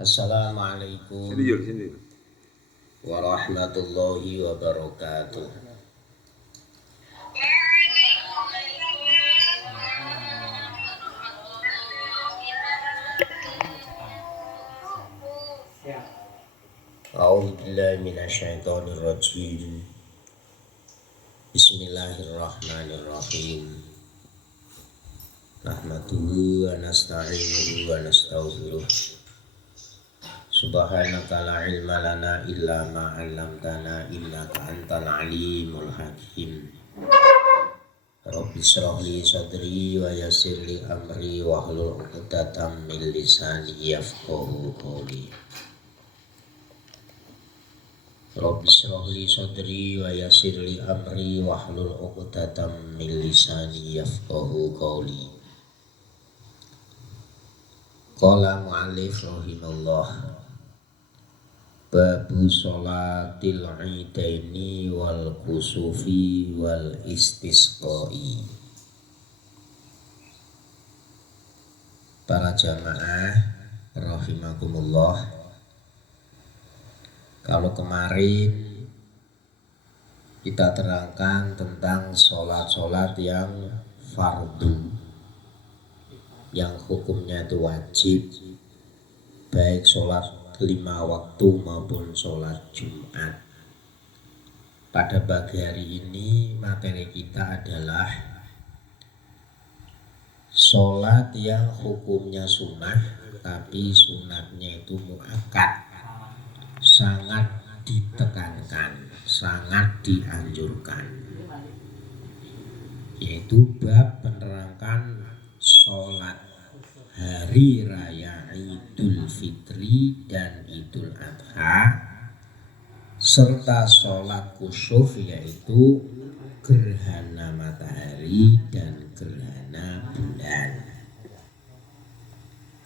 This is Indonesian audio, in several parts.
Assalamualaikum warahmatullahi wabarakatuh. A'udzu billahi minasyaitonir rajim. Bismillahirrahmanirrahim. Nahmaduhu wa nasta'inuhu wa nastaghfiruh. Subhanaka la ilma lana illa ma 'allamtana innaka antal alimul hakim. Rabbi shrah li sadri wa yassir li amri wahlul 'uqdatam min lisani yafqahu qawli. Rabbi shrah li sadri wa yassir li amri wahlul 'uqdatam min lisani yafqahu qawli. Qala mu'allif rahimahullah. Babu sholatil idaini wal kusufi wal istisqai. Para jamaah rahimakumullah, kalau kemarin kita terangkan tentang sholat-sholat yang fardu, yang hukumnya itu wajib, baik sholat 5 waktu maupun sholat Jumat. Pada pagi hari ini materi kita adalah sholat yang hukumnya sunnah, tapi sunatnya itu muakkad, sangat ditekankan, sangat dianjurkan, yaitu bab penerangkan sholat hari raya Idul Fitri dan Idul Adha, serta sholat kusuf, yaitu gerhana matahari dan gerhana bulan.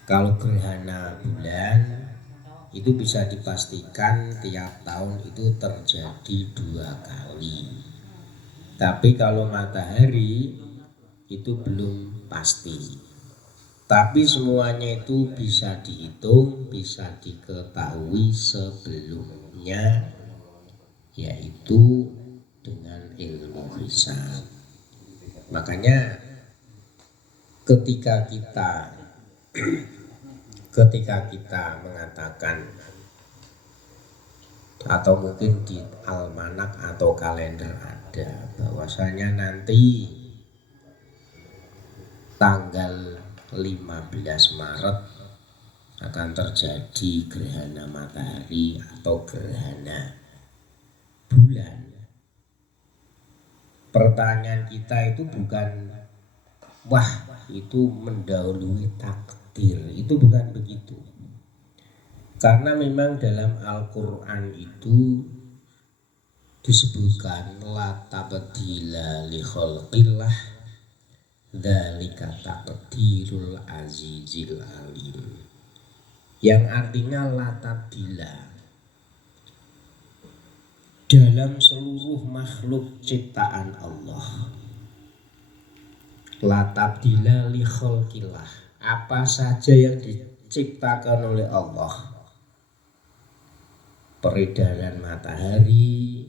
Kalau gerhana bulan itu bisa dipastikan tiap tahun itu terjadi 2 kali. Tapi kalau matahari itu belum pasti. Tapi semuanya itu bisa dihitung, bisa diketahui sebelumnya, yaitu dengan ilmu hisab. Makanya ketika kita mengatakan, atau mungkin di almanak atau kalender ada bahwasanya nanti tanggal 15 Maret akan terjadi gerhana matahari atau gerhana bulan. Pertanyaan kita itu bukan wah itu mendahului takdir, itu bukan begitu. Karena memang dalam Al-Quran itu disebutkan la tabdila li khalqillah dzalika taqdirul azizil alim, yang artinya la tabdila dalam seluruh makhluk ciptaan Allah. La tabdila li khalqillah, apa saja yang diciptakan oleh Allah, peredaran matahari,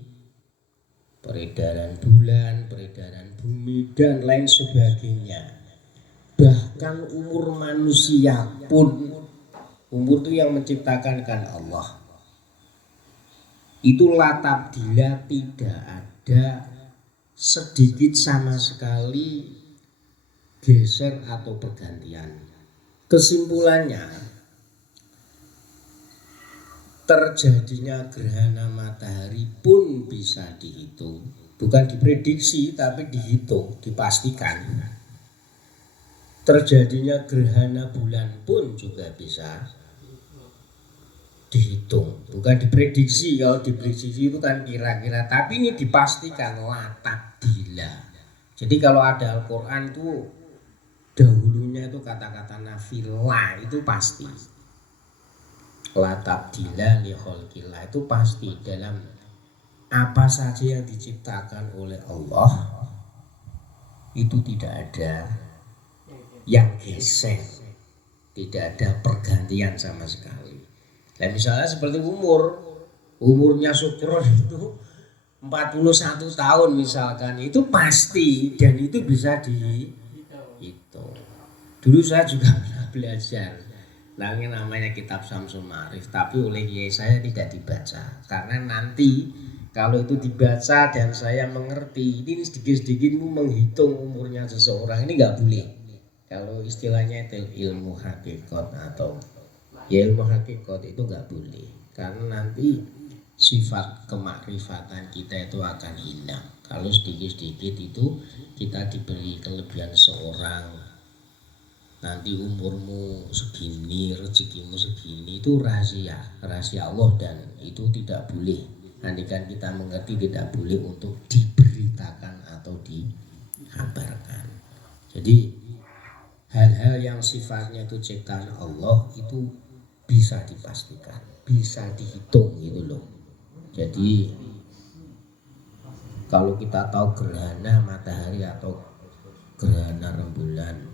peredaran bulan, peredaran bumi, dan lain sebagainya. Bahkan umur manusia pun, umur itu yang menciptakan kan Allah. Itu la tabdila, tidak ada sedikit sama sekali geser atau pergantian. Kesimpulannya, terjadinya gerhana matahari pun bisa dihitung, bukan diprediksi tapi dihitung, dipastikan. Terjadinya gerhana bulan pun juga bisa dihitung, bukan diprediksi. Kalau diprediksi itu kan kira-kira, tapi ini dipastikan, la tabdila. Jadi kalau ada Al-Quran itu dahulunya itu kata-kata nafi, la itu pasti. La tabdila li khalqillah itu pasti, dalam apa saja yang diciptakan oleh Allah itu tidak ada yang geser, tidak ada pergantian sama sekali. Nah, misalnya seperti umurnya Sukron itu 41 tahun misalkan, itu pasti dan itu bisa dihitung. Dulu saya juga pernah belajar namanya kitab Syamsul Ma'arif, tapi oleh kiai saya tidak dibaca karena nanti kalau itu dibaca dan saya mengerti, ini sedikit-sedikit menghitung umurnya seseorang, ini nggak boleh. Kalau istilahnya itu ilmu hakikat atau ya ilmu hakikat itu nggak boleh karena nanti sifat kemakrifatan kita itu akan hilang kalau sedikit-sedikit itu kita diberi kelebihan seorang. Nanti umurmu segini, rezekimu segini, itu rahasia Allah dan itu tidak boleh. Andaikan kita mengerti, tidak boleh untuk diberitakan atau dihabarkan. Jadi hal-hal yang sifatnya itu ciptaan Allah itu bisa dipastikan, bisa dihitung gitu loh. Jadi kalau kita tahu gerhana matahari atau gerhana rembulan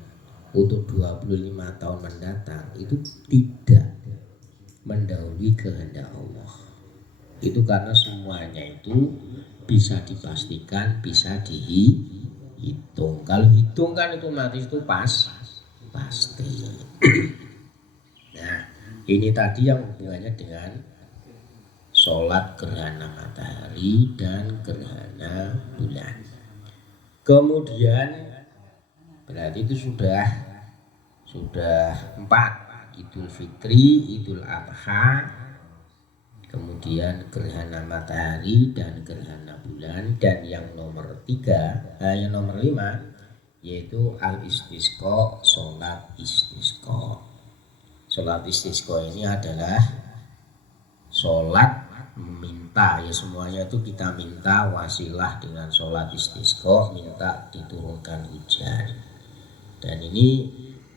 untuk 25 tahun mendatang, itu tidak mendahului kehendak Allah. Itu karena semuanya itu bisa dipastikan, bisa dihitung. Kalau hitung kan itu nanti itu pasti. Nah, ini tadi yang hubungannya dengan sholat gerhana matahari dan gerhana bulan. Kemudian berarti itu sudah 4, Idul Fitri, Idul Adha, kemudian gerhana matahari dan gerhana bulan, dan yang nomor 5 yaitu al-istisqa, sholat istisqa. Sholat istisqa ini adalah sholat meminta, ya semuanya itu kita minta wasilah dengan sholat istisqa, minta diturunkan hujan. Dan ini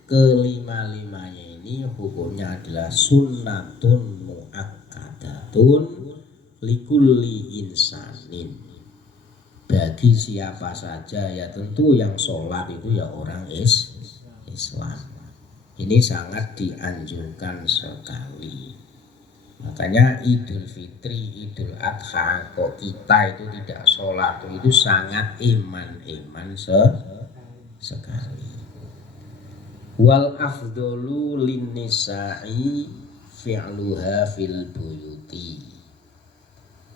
kelima-limanya ini hukumnya adalah sunnatun muakkadatun likulli insanin, bagi siapa saja, ya tentu yang sholat itu ya orang Islam. Ini sangat dianjurkan sekali. Makanya Idul Fitri, Idul Adha kok kita itu tidak sholat, itu sangat iman sekali. Wal afdolu lin nisa'i fi'luha fil buyuti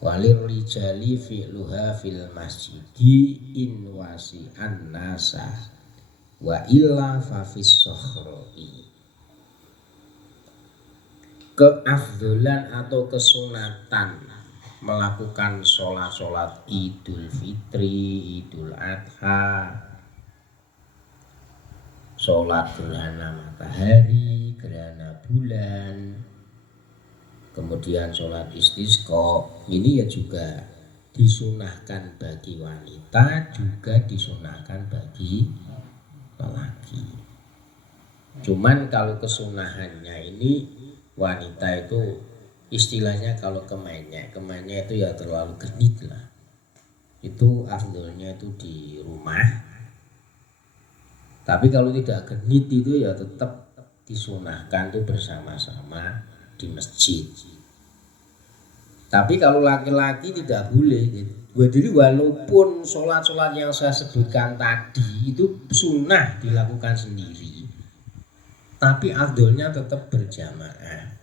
walir rijali fi'luha fil masjidi in wasi'an nasa wa illa fa fis sohroi. Keafdolan atau kesunatan melakukan sholat Idul Fitri, Idul Adha, sholat gerhana matahari, gerhana bulan, kemudian sholat istisqa, ini ya juga disunahkan bagi wanita, juga disunahkan bagi lelaki. Cuman kalau kesunahannya ini wanita itu istilahnya kalau kemainnya itu ya terlalu genit lah. Itu afdolnya itu di rumah. Tapi kalau tidak genit itu ya tetap disunahkan tuh bersama-sama di masjid. Tapi kalau laki-laki tidak boleh. Jadi walaupun sholat-sholat yang saya sebutkan tadi itu sunnah dilakukan sendiri, tapi afdolnya tetap berjamaah.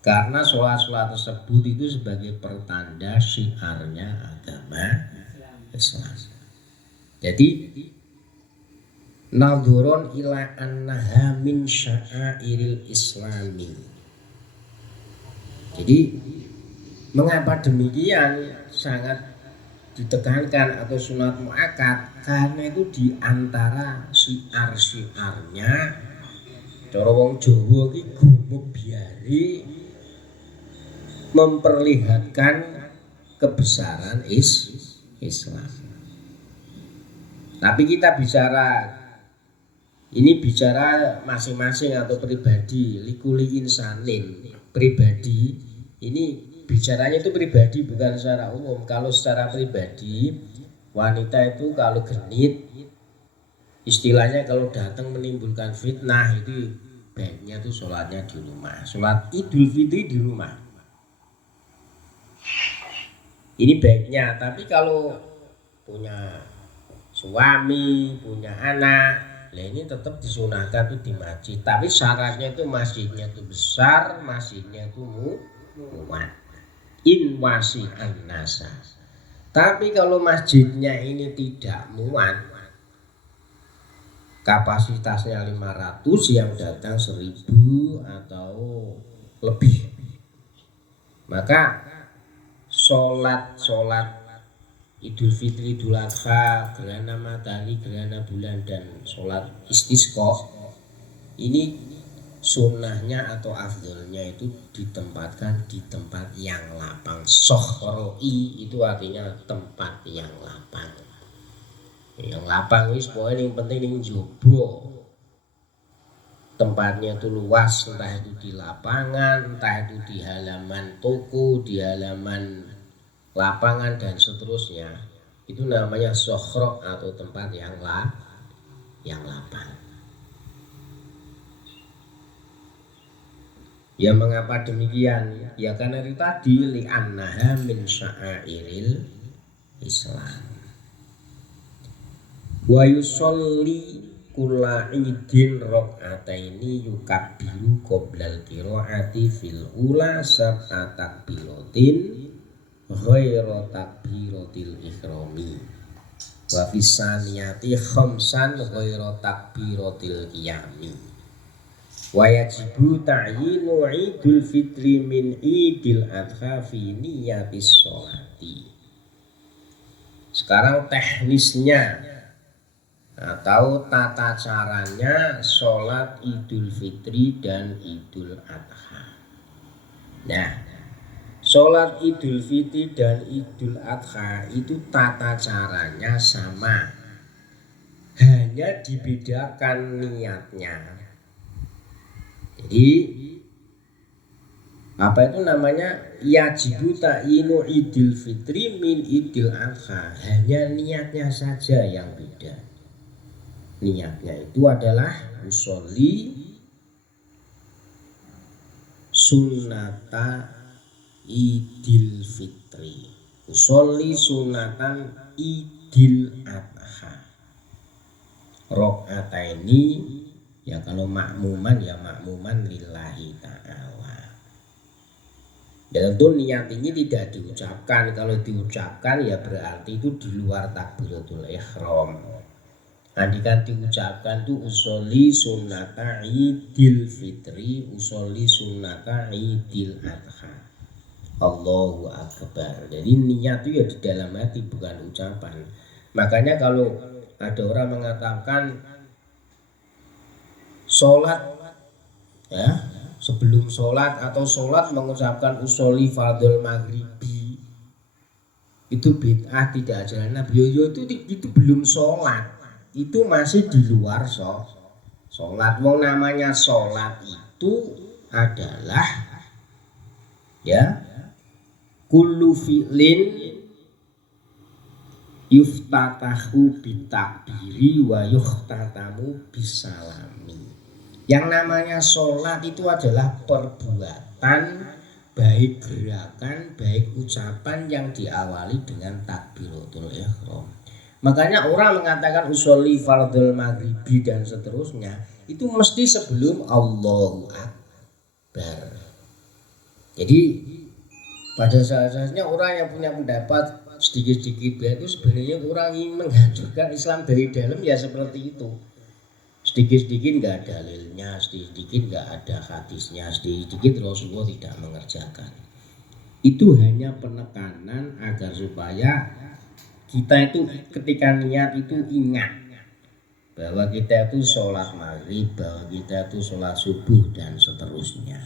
Karena sholat-sholat tersebut itu sebagai pertanda syiarnya agama Islam. Jadi nadhuron ila annaha min sya'airil islami. Jadi mengapa demikian sangat ditekankan atau sunat muakkad, karena itu diantara syiar-syiarnya cara wong Jawa ki gumuk biari memperlihatkan kebesaran Islam. Tapi kita bicara masing-masing atau pribadi, likuli insanin, pribadi ini bicaranya itu pribadi bukan secara umum. Kalau secara pribadi wanita itu kalau genit istilahnya kalau datang menimbulkan fitnah itu baiknya tuh sholatnya di rumah. Sholat Idul Fitri di rumah. Ini baiknya. Tapi kalau punya suami, punya anak, nah ini tetap disunahkan tuh di masjid. Tapi syaratnya itu masjidnya tuh besar, masjidnya tuh muat. In wasi'an nasa. Tapi kalau masjidnya ini tidak muat, kapasitasnya 500, yang datang 1000 atau lebih, maka sholat Idul Fitri, Idul Adha, gerhana matahari, gerhana bulan, dan sholat istisqa ini sunnahnya atau afdolnya itu ditempatkan di tempat yang lapang. Sohroi itu artinya tempat yang lapang. Yang lapang wis pokoknya yang penting ning njaba. Tempatnya itu luas, entah itu di lapangan, entah itu di halaman toko, di halaman lapangan dan seterusnya. Itu namanya sohro atau tempat yang lapang. Ya mengapa demikian? Ya karena itu tadi li'annaha min sya'airil Islam. Wa yusolli kulla idin rok'ataini yukabbiru qoblal qiraati fil ula sab'a takbiratin ghairu takbiratil ikhrami wa fis saniyati khamsan ghairu takbiratil qiyami. Wa yajibu ta'yinu Idul Fitri min Idil Adha fi niyatis sholati. Sekarang teknisnya atau tata caranya sholat Idul Fitri dan Idul Adha. Nah, sholat Idul Fitri dan Idul Adha itu tata caranya sama, hanya dibedakan niatnya. Jadi apa itu namanya yajibu ta'yinu Idul Fitri min Idul Adha, hanya niatnya saja yang beda. Niatnya itu adalah usolli sunnata Idul Fitri, usolli sunatan Idul Adha, rok'ataini. Ya kalau makmuman ya makmuman lillahi ta'ala. Dan tentu niat ini tidak diucapkan. Kalau diucapkan ya berarti itu di luar takbiratul ihram. Andaikan diucapkan itu usolli sunnata Idul Fitri, usolli sunnata Idul Adha, Allahu Akbar. Jadi niat itu ya di dalam hati, bukan ucapan. Makanya kalau ada orang mengatakan sholat ya sebelum sholat atau sholat mengucapkan usolli fardhul maghribi, itu bid'ah, tidak ajaran Nabi. Itu belum sholat, itu masih di luar sholat. Wong namanya sholat itu adalah ya kullu fi'lin yuftatahu bitakbiri wa yuhtatamu bisalami. Yang namanya sholat itu adalah perbuatan, baik gerakan, baik ucapan yang diawali dengan takbiratul ihram. Makanya orang mengatakan usolli fardhul maghribi dan seterusnya itu mesti sebelum Allahu Akbar. Jadi pada saat-saatnya orang yang punya pendapat sedikit-sedikit itu sebenarnya orang ingin menghancurkan Islam dari dalam, ya seperti itu. Sedikit-sedikit nggak ada dalilnya, sedikit-sedikit nggak ada hadisnya, sedikit-sedikit Rasulullah tidak mengerjakan. Itu hanya penekanan agar supaya kita itu ketika niat itu ingat bahwa kita itu sholat maghrib, bahwa kita itu sholat subuh dan seterusnya.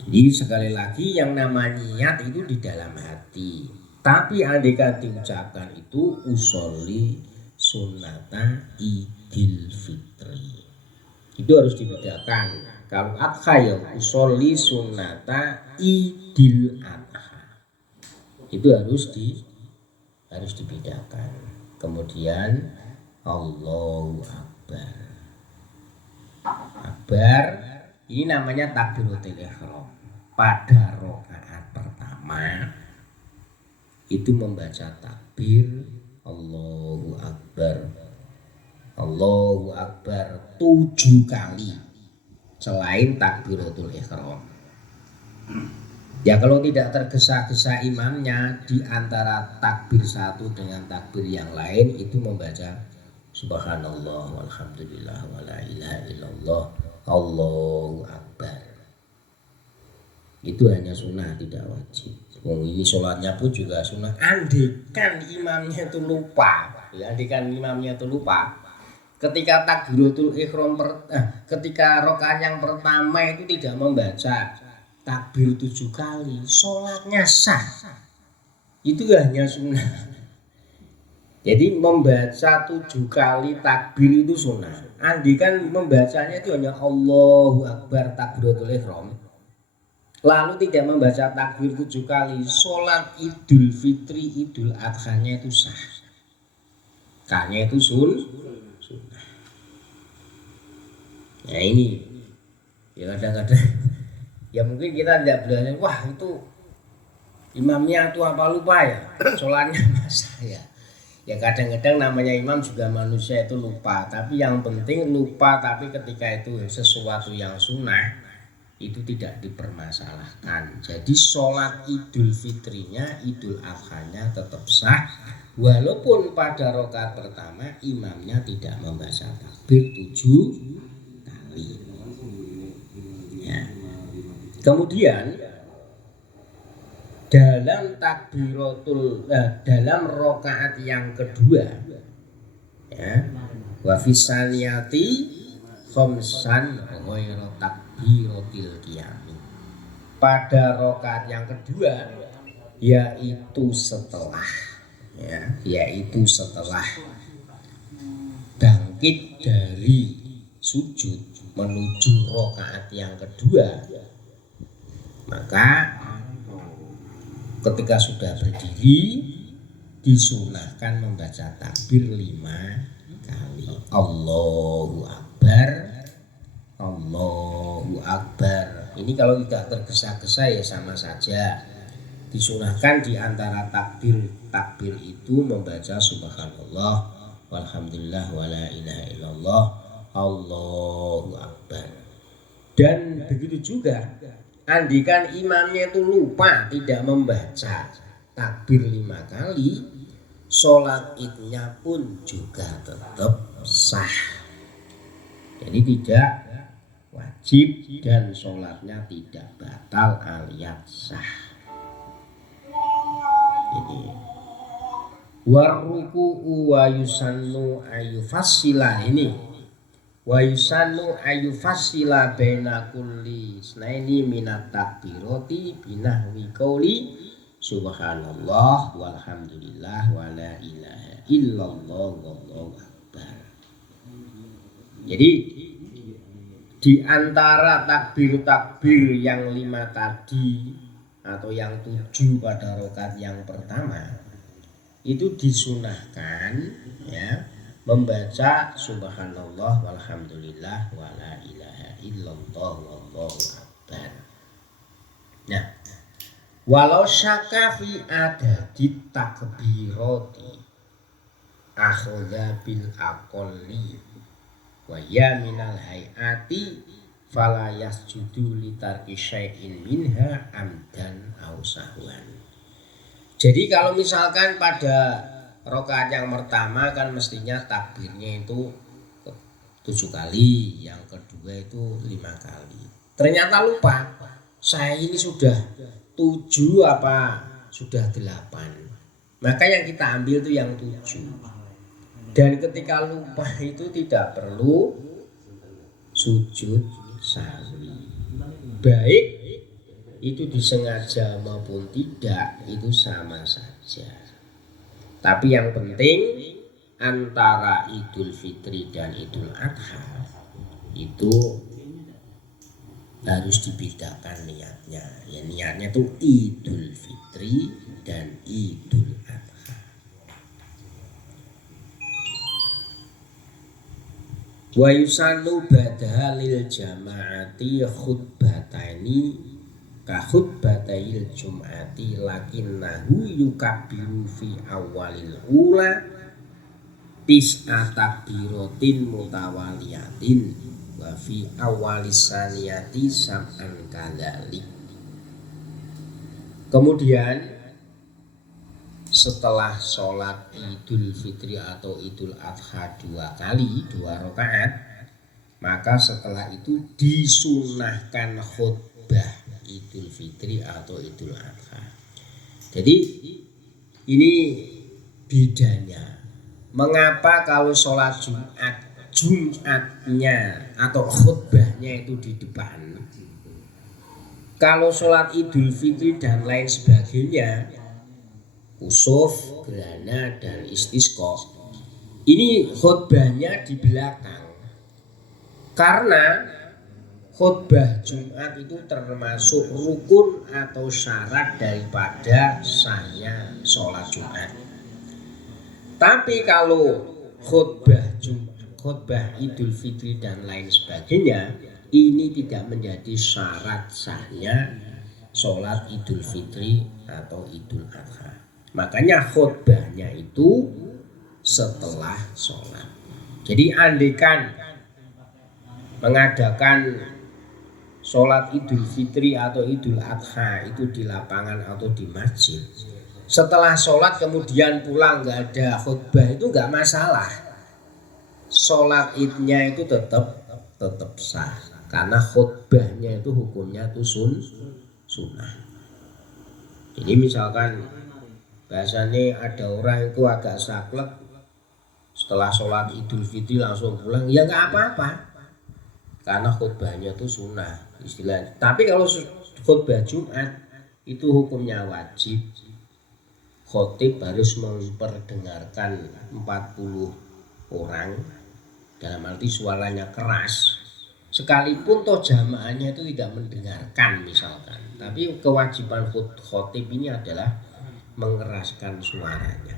Jadi sekali lagi yang namanya niat itu di dalam hati. Tapi andaikan diucapkan itu usolli sunnata Idul Fitri, itu harus dibedakan. Kalau adha ya usolli sunnata Idul Adha, itu harus dibedakan. Kemudian Allahu Akbar. Akbar ini namanya takbiratul ihram. Pada rakaat pertama itu membaca takbir Allahu Akbar. Allahu Akbar 7 kali selain takbiratul ihram. Ya kalau tidak tergesa-gesa imamnya di antara takbir satu dengan takbir yang lain itu membaca Subhanallah walhamdulillah wala ilaha illallah Allahu Akbar. Itu hanya sunnah, tidak wajib. Ini sholatnya pun juga sunnah. Andikan imamnya itu lupa, ya, andikan imamnya itu lupa. Ketika takbiratul ihram ketika rakaat yang pertama itu tidak membaca takbir 7 kali, sholatnya sah. Itu hanya sunnah. Jadi membaca 7 kali takbir itu sunnah. Andi kan membacanya itu hanya Allahu Akbar takbiratul ihram, lalu tidak membaca takbir 7 kali, sholat Idul Fitri, Idul Adhanya itu sah. Kanya itu sunnah. Nah ini ya kadang-kadang ya mungkin kita tidak belajar, wah itu imamnya itu apa lupa ya, sholatnya masa ya. Ya kadang-kadang namanya imam juga manusia itu lupa, tapi yang penting lupa tapi ketika itu sesuatu yang sunnah itu tidak dipermasalahkan. Jadi sholat Idul Fitrinya, Idul Adhanya tetap sah walaupun pada rakaat pertama imamnya tidak membaca takbir 7 kali. Ya. Kemudian dalam dalam rakaat yang kedua, ya, wa fisaniyati khamsan ghairu takbiratil qiyam. Pada rakaat yang kedua yaitu setelah bangkit dari sujud menuju rakaat yang kedua, maka ketika sudah berdiri disunahkan membaca takbir 5 kali. Allahu Akbar, Allahu Akbar. Ini kalau tidak tergesa-gesa ya sama saja. Disunahkan di antara takbir itu membaca Subhanallah walhamdulillah wala ilaha illallah Allahu Akbar. Dan begitu juga andikan imamnya itu lupa tidak membaca takbir 5 kali, sholat idnya pun juga tetap sah. Jadi tidak wajib dan sholatnya tidak batal alias sah. Ini waruku'u wa yusannu ayufassila ini wa yusannu ayufassila baina kulli snaini minat takbirati binahwi qauli subhanallah walhamdulillah wala ilaha illallah wallahu akbar. Jadi di antara takbir-takbir yang 5 tadi atau yang 7 pada rakaat yang pertama itu disunahkan ya membaca subhanallah walhamdulillah wala ilaha illallah wallahu akbar. Nah, walau syaka fi adadit takbirati akhadha bil aqalli wa ya minal hayati fala yasjudu li tarki syai'in minha amdan aw sahwan. Jadi kalau misalkan pada rakaat yang pertama kan mestinya takbirnya itu 7 kali, yang kedua itu 5 kali. Ternyata lupa, saya ini sudah 7 apa sudah 8. Maka yang kita ambil itu yang 7. Dan ketika lupa itu tidak perlu sujud sahwi. Baik itu disengaja maupun tidak itu sama saja. Tapi yang penting antara Idul Fitri dan Idul Adha itu harus dibedakan niatnya. Ya niatnya itu Idul Fitri dan Idul Adha. Wa yusannu ba'daha lil jama'ati khutbataini ka khutbatayil jum'ati lakinnahu yukabbiru fi awalil ula tis'ata birotin mutawaliyatin wa fi awalis saniyati sam'an kadzalik. Kemudian setelah sholat Idul Fitri atau Idul Adha 2 kali 2 rakaat, maka setelah itu disunahkan khutbah Idul Fitri atau Idul Adha. Jadi ini bedanya. Mengapa kalau sholat Jumatnya atau khutbahnya itu di depan? Kalau sholat Idul Fitri dan lain sebagainya, kusuf, gerhana, dan istisqa, ini khutbahnya di belakang. Karena khutbah Jumat itu termasuk rukun atau syarat daripada sahnya sholat Jumat. Tapi kalau khutbah Idul Fitri dan lain sebagainya, ini tidak menjadi syarat sahnya sholat Idul Fitri atau Idul Adha. Makanya khutbahnya itu setelah sholat. Jadi andaikan mengadakan sholat Idul Fitri atau Idul Adha itu di lapangan atau di masjid, setelah sholat kemudian pulang nggak ada khutbah, itu nggak masalah. Sholat idnya itu tetap sah. Karena khutbahnya itu hukumnya itu sunnah. Jadi misalkan biasanya ada orang itu agak saklek setelah sholat Idul Fitri langsung pulang, ya nggak apa-apa. Karena khutbahnya itu sunnah istilahnya. Tapi kalau khutbah Jumat itu hukumnya wajib. Khotib harus memperdengarkan 40 orang, dalam arti suaranya keras. Sekalipun toh jamaahnya itu tidak mendengarkan misalkan, tapi kewajiban khotib ini adalah mengeraskan suaranya.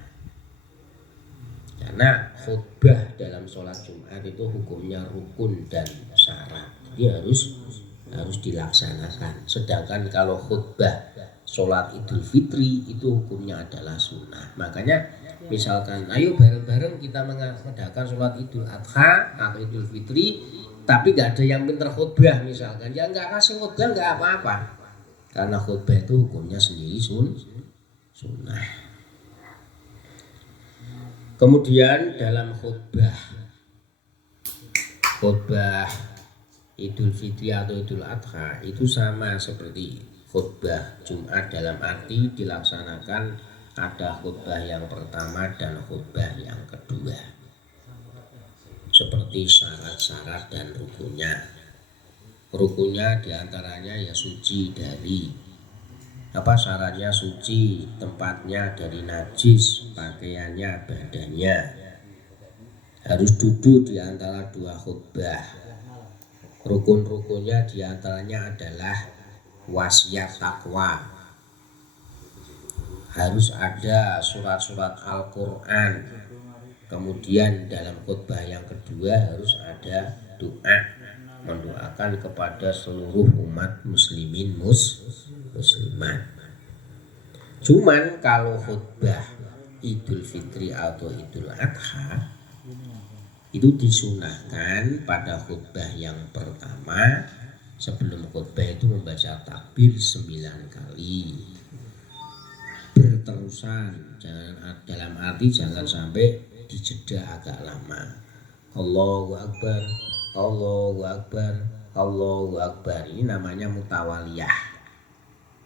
Karena khutbah dalam sholat Jumat itu hukumnya rukun dan syarat, jadi harus dilaksanakan. Sedangkan kalau khutbah sholat Idul Fitri itu hukumnya adalah sunnah. Makanya misalkan ayo bareng-bareng kita mengadakan sholat Idul Adha atau Idul Fitri, tapi gak ada yang pinter khutbah misalkan, ya gak kasih khutbah gak apa-apa. Karena khutbah itu hukumnya sendiri sunnah. Kemudian dalam khutbah Idul Fitri atau Idul Adha itu sama seperti khutbah Jumat, dalam arti dilaksanakan ada khutbah yang pertama dan khutbah yang kedua. Seperti syarat-syarat dan rukunnya. Rukunnya diantaranya ya suci dari syaratnya suci, tempatnya dari najis, pakaiannya, badannya. Harus duduk di antara 2 khutbah. Rukun-rukunnya diantaranya adalah wasiat takwa. Harus ada surat-surat Al-Quran. Kemudian dalam khutbah yang kedua harus ada doa, mendoakan kepada seluruh umat muslimin muslimat. Cuman kalau khutbah Idul Fitri atau Idul Adha itu disunahkan pada khutbah yang pertama, sebelum khutbah itu membaca takbir 9 kali berterusan, dalam arti jangan sampai dijeda agak lama. Allahu Akbar, Allahu Akbar, Allahu Akbar. Ini namanya mutawaliyah,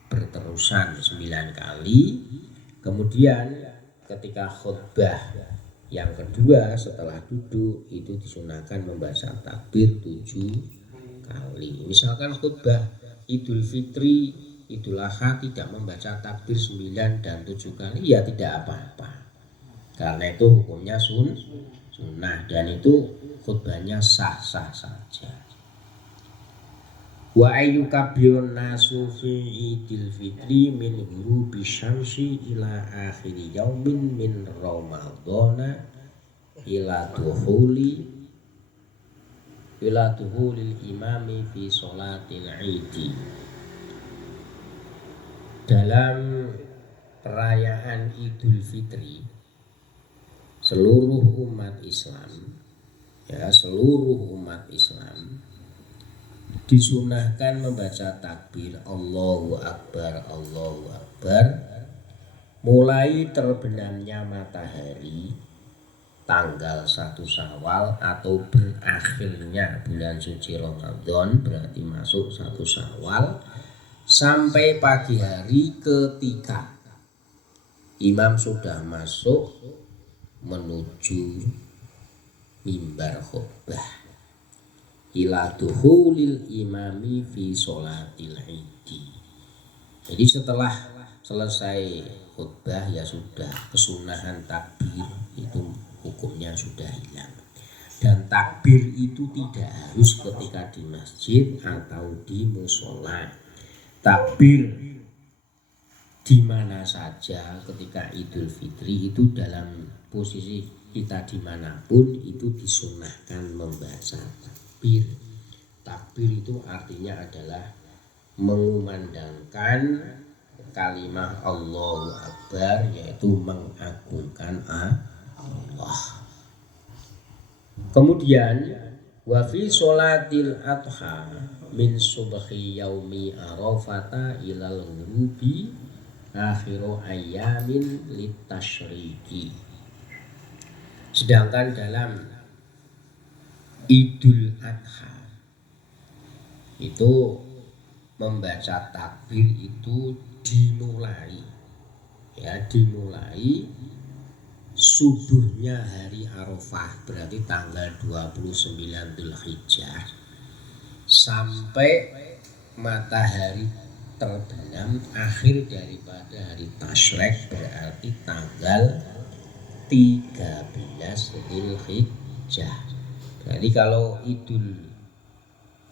berterusan 9 kali. Kemudian ketika khutbah yang kedua setelah duduk itu disunahkan membaca takbir 7 kali. Misalkan khutbah Idul Fitri, Idul Adha tidak membaca takbir 9 dan 7 kali, ya tidak apa-apa. Karena itu hukumnya sunnah dan itu khutbahnya sah-sah saja. Wa ayyukabirun nasu fi Idul Fitri min ghurubi syamsi ila akhiri yaumin min Ramadhana ila dukhuli ila duhulil imami fi sholatil idi. Dalam perayaan Idul Fitri seluruh umat Islam, ya seluruh umat Islam disunahkan membaca takbir Allahu Akbar, Allahu Akbar, mulai terbenamnya matahari tanggal 1 Syawal atau berakhirnya bulan suci Ramadan, berarti masuk 1 Syawal, sampai pagi hari ketika imam sudah masuk menuju mimbar khutbah. Ila duhulil imami fi sholatil idi. Jadi setelah selesai khutbah ya sudah, kesunahan takbir itu hukumnya sudah hilang. Dan takbir itu tidak harus ketika di masjid atau di musola. Takbir di mana saja ketika Idul Fitri itu dalam posisi kita dimanapun itu disunahkan membaca takbir. Takbir itu artinya adalah mengumandangkan kalimat Allahu Akbar, yaitu mengagungkan Allah. Kemudian wa fi sholatil adha min subhi yaumi arafata ilal ghurubi akhiru ayamin litasyriki. Sedangkan dalam Idul Adha itu membaca takbir itu dimulai subuhnya hari Arafah, berarti tanggal 29 Dzulhijjah, sampai matahari terbenam akhir daripada hari Tasyrik, berarti tanggal 13 Dzulhijjah. Jadi kalau Idul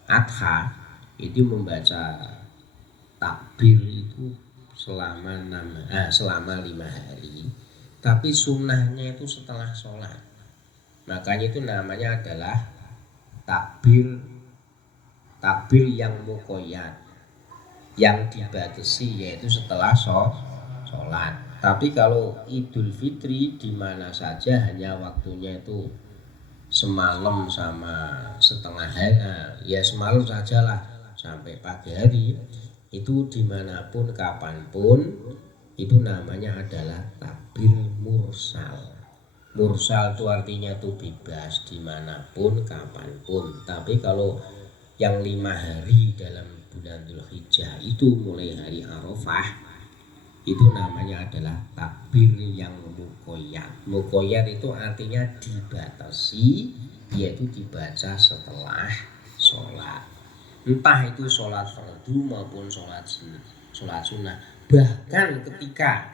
Adha itu membaca takbir itu selama 5 hari, tapi sunnahnya itu setelah sholat. Makanya itu namanya adalah takbir yang muqayyad, yang dibatasi, yaitu setelah sholat. Tapi kalau Idul Fitri di mana saja, hanya waktunya itu semalam sama setengah hari, ya semalam sajalah sampai pagi hari, itu dimanapun kapanpun itu namanya adalah takbir mursal. Mursal itu artinya itu bebas dimanapun kapanpun. Tapi kalau yang 5 hari dalam bulan Dzulhijjah itu mulai hari Arafah, itu namanya adalah takbir yang muqayyad. Muqayyad itu artinya dibatasi, yaitu dibaca setelah sholat. Entah itu sholat fardu maupun sholat sunnah. Bahkan ketika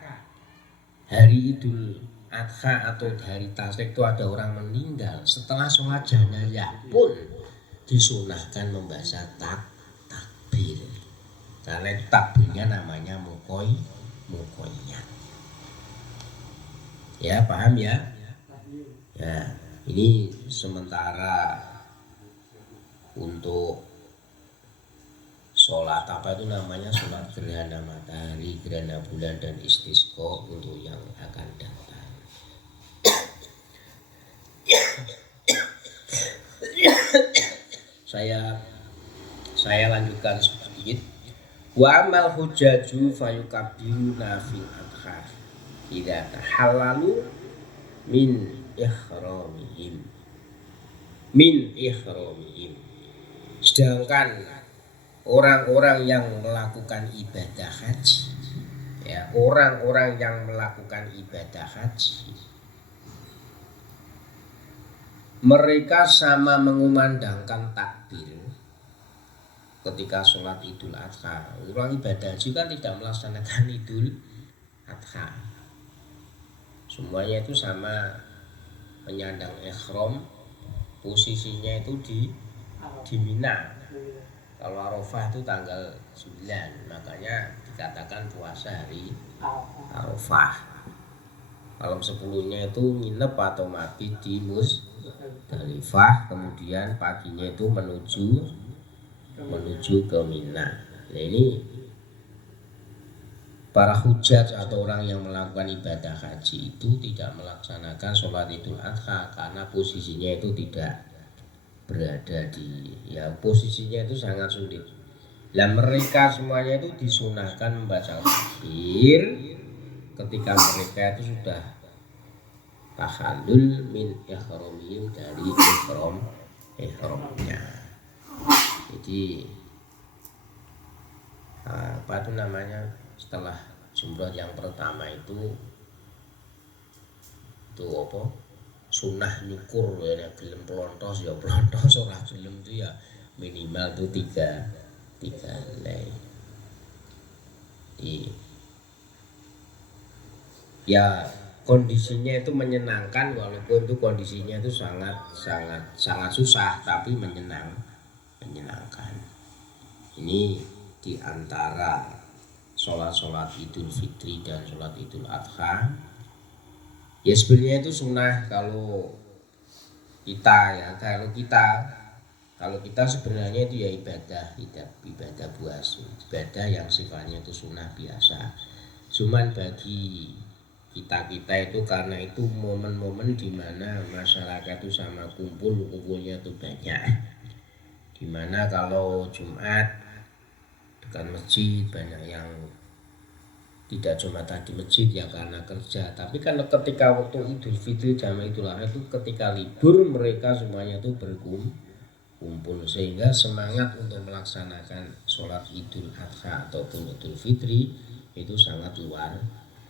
hari Idul Adha atau hari Tasyrik itu ada orang meninggal, setelah sholat jenazah pun disunahkan membaca takbir. Karena itu takbirnya namanya muqayyad. Ya, paham ya? Ya, ini sementara untuk sholat apa itu namanya, sholat gerhana matahari, gerhana bulan, dan istisqa untuk yang akan datang. Saya lanjutkan sedikit. Wa amal hujjaju fayukabbiruna fil adha idza tahallalu min ihramihim. Sedangkan orang-orang yang melakukan ibadah haji, ya, orang-orang yang melakukan ibadah haji, mereka sama mengumandangkan takbir ketika sholat Idul Adha. Orang ibadah haji kan tidak melaksanakan Idul Adha, semuanya itu sama menyandang ihram, posisinya itu di Mina. Kalau Arafah itu tanggal 9, makanya dikatakan puasa hari Arafah. Malam 10-nya itu nginep atau mabit di Muzdalifah, kemudian paginya itu menuju ke Mina. Nah ini para hujjaj atau orang yang melakukan ibadah haji itu tidak melaksanakan sholat Idul Adha karena posisinya itu tidak berada di, ya posisinya itu sangat sulit. Lah mereka semuanya itu disunahkan membaca takbir ketika mereka itu sudah tahallul min ihramihim, dari ihramnya. Jadi apa itu namanya, setelah jumrah yang pertama itu apa, sunah nyukur ya, gelem pelontos ya pelontos, ora gelem itu ya minimal tuh tiga helai. Ya kondisinya itu menyenangkan, walaupun itu kondisinya itu sangat susah, tapi menyenangkan. Ini diantara sholat Idul Fitri dan sholat Idul Adha. Ya sebenarnya itu sunnah kalau kita sebenarnya itu ya ibadah puasa, ibadah yang sifatnya itu sunnah biasa. Cuman bagi kita itu karena itu momen-momen di mana masyarakat itu sama kumpulnya itu banyak. Dimana kalau Jumat dekat masjid banyak yang tidak cuma tadi masjid ya karena kerja, tapi kan ketika waktu Idul Fitri jamaah Idul Adha itu ketika libur mereka semuanya itu berkumpul, sehingga semangat untuk melaksanakan sholat Idul Adha ataupun Idul Fitri itu sangat luar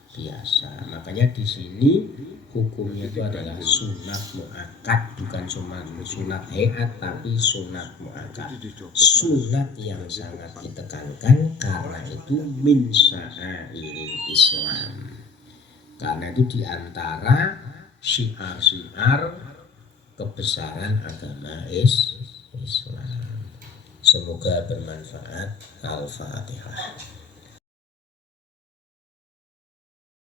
biasa. Makanya di sini hukumnya itu adalah sunat muakkad, bukan cuma sunat hayat tapi sunat muakkad, sunat yang sangat ditekankan karena itu min sya'airil Islam, karena itu diantara syiar-syiar kebesaran agama Islam. Semoga bermanfaat. Al-Fatihah.